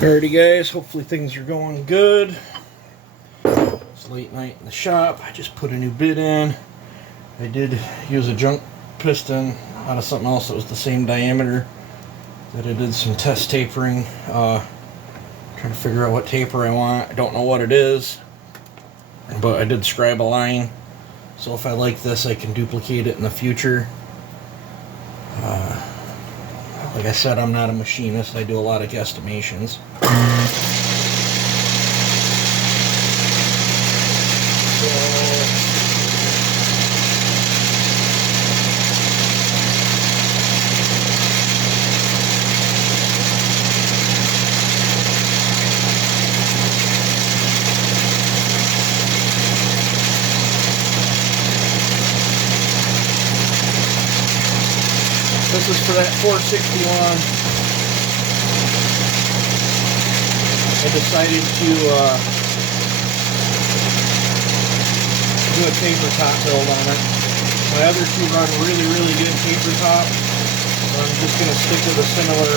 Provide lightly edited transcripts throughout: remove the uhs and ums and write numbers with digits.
Alrighty guys, hopefully things are going good. It's late night in the shop. I just put a new bit in. I did use a junk piston out of something else that was the same diameter that I did some test tapering. Trying to figure out what taper I want. I don't know what it is, but I did scribe a line. So if I like this, I can duplicate it in the future. Like I said, I'm not a machinist. I do a lot of guesstimations. This is for that 461. I decided to do a taper top build on it. My other two run really good taper top. So I'm just going to stick with a similar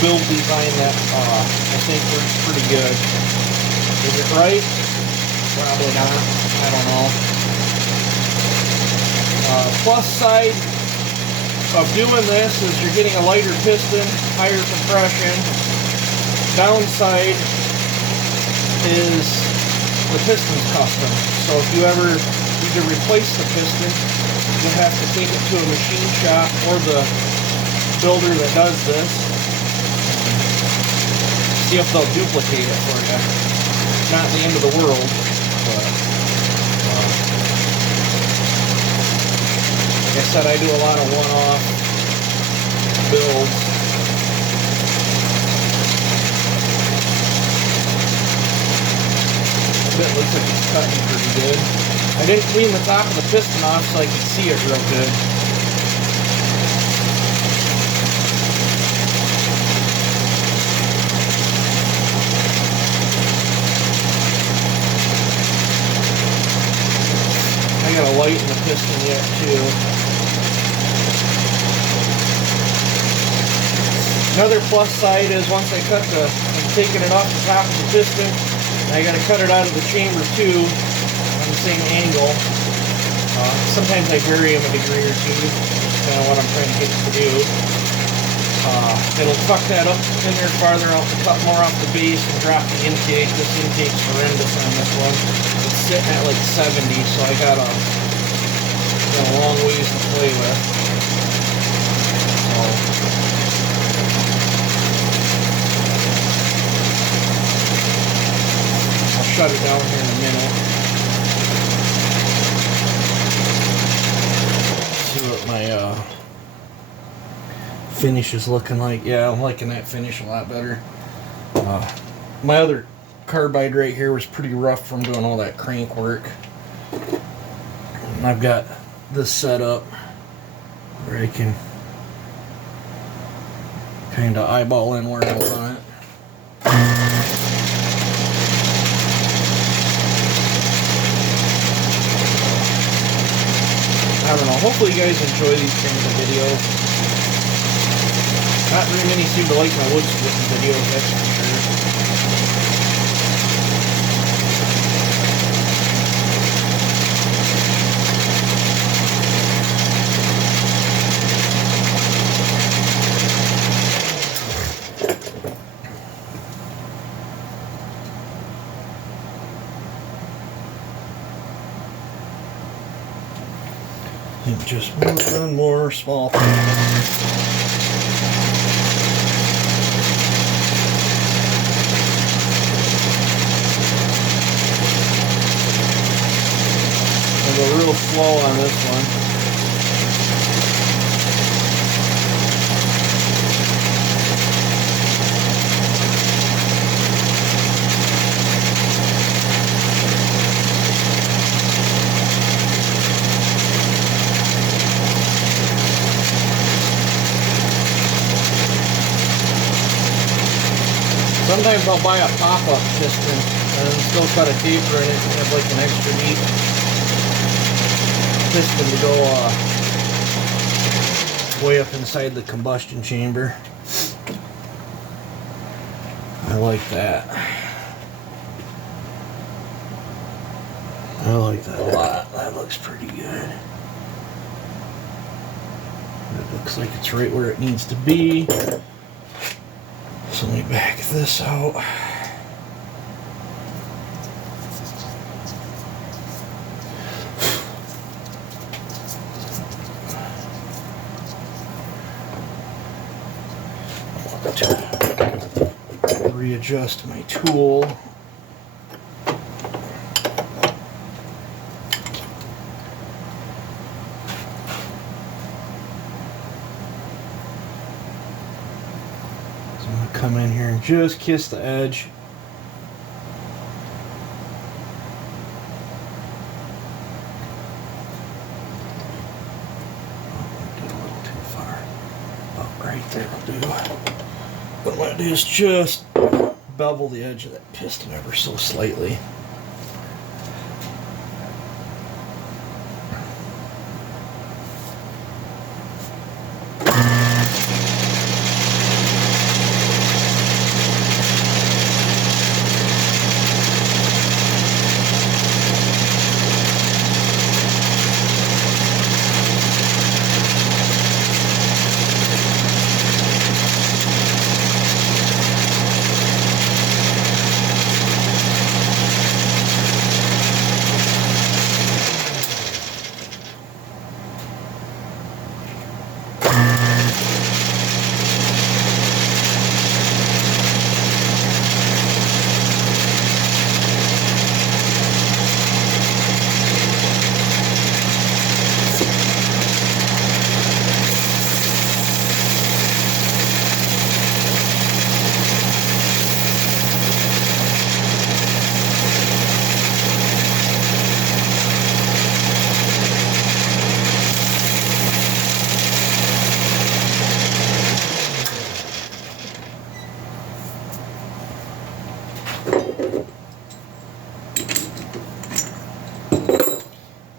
build design that I think works pretty good. Is it right? Probably not. I don't know. Plus side of doing this is you're getting a lighter piston, higher compression. Downside is the piston's custom. So if you ever need to replace the piston, you'll have to take it to a machine shop or the builder that does this. See if they'll duplicate it for you. Not the end of the world, but like I said, I do a lot of one-off builds. The bit looks like it's cutting pretty good. I didn't clean the top of the piston off so I could see it real good. I got a light in the piston yet too. Another plus side is once I cut I'm taking it off the top of the piston, and I got to cut it out of the chamber too on the same angle. Sometimes I vary them a degree or two, depending on what I'm trying to get it to do. It'll tuck that up in there farther out to cut more off the base and drop the intake. This intake's horrendous on this one. It's sitting at like 70, so I got a long ways to play with. I'll shut it down here in a minute. See what my finish is looking like. Yeah, I'm liking that finish a lot better. My other carbide right here was pretty rough from doing all that crank work. And I've got this set up where I can kind of eyeball in where I want it. I don't know, hopefully you guys enjoy these kinds of videos. Not very many seem to like my wood splitting videos, that's for sure. And just one more small thing. I'll go real slow on this one. Sometimes I'll buy a pop-up piston and still cut a taper in it and have like an extra neat piston to go way up inside the combustion chamber. I like that. I like that a lot. That looks pretty good. It looks like it's right where it needs to be. So let me back this out. I want to readjust my tool. Come in here and just kiss the edge. Oh, I did a little too far. About right there will do. What I'm going to do is just bevel the edge of that piston ever so slightly.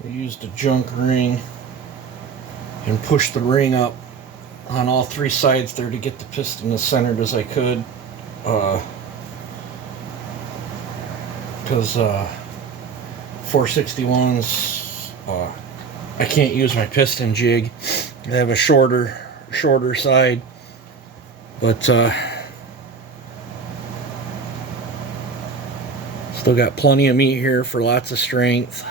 I used a junk ring and pushed the ring up on all three sides there to get the piston as centered as I could, because 461s, I can't use my piston jig. I have a shorter side, but still got plenty of meat here for lots of strength.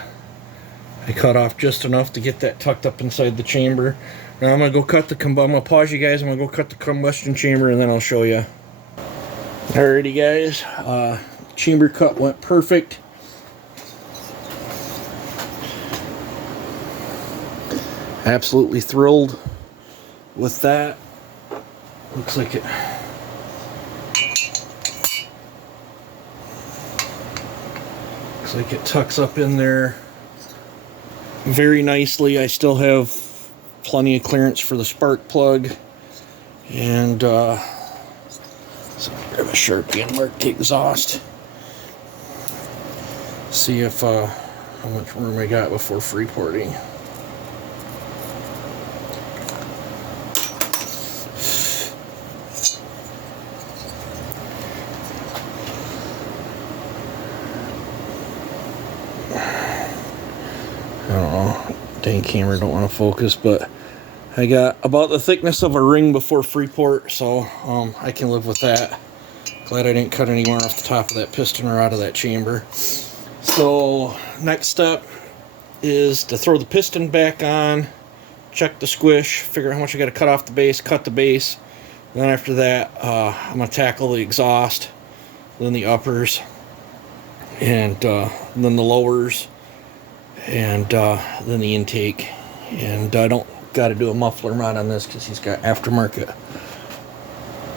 I cut off just enough to get that tucked up inside the chamber. Now I'm going to go cut the I'm going to pause you guys. I'm going to go cut the combustion chamber and then I'll show you. Alrighty guys, chamber cut went perfect. Absolutely thrilled with that. Looks like it tucks up in there very nicely. I still have plenty of clearance for the spark plug, and so grab a Sharpie and mark the exhaust. See if how much room I got before free porting. I don't know, dang camera don't want to focus, but I got about the thickness of a ring before free port, so I can live with that. Glad I didn't cut any more off the top of that piston or out of that chamber. So next step is to throw the piston back on, check the squish, figure out how much I got to cut off the base, cut the base. Then after that, I'm going to tackle the exhaust, then the uppers, and then the lowers, and then the intake. And I don't got to do a muffler mod on this because he's got aftermarket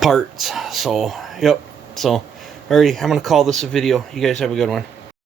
parts. So yep, so alrighty, I'm gonna call this a video. You guys have a good one.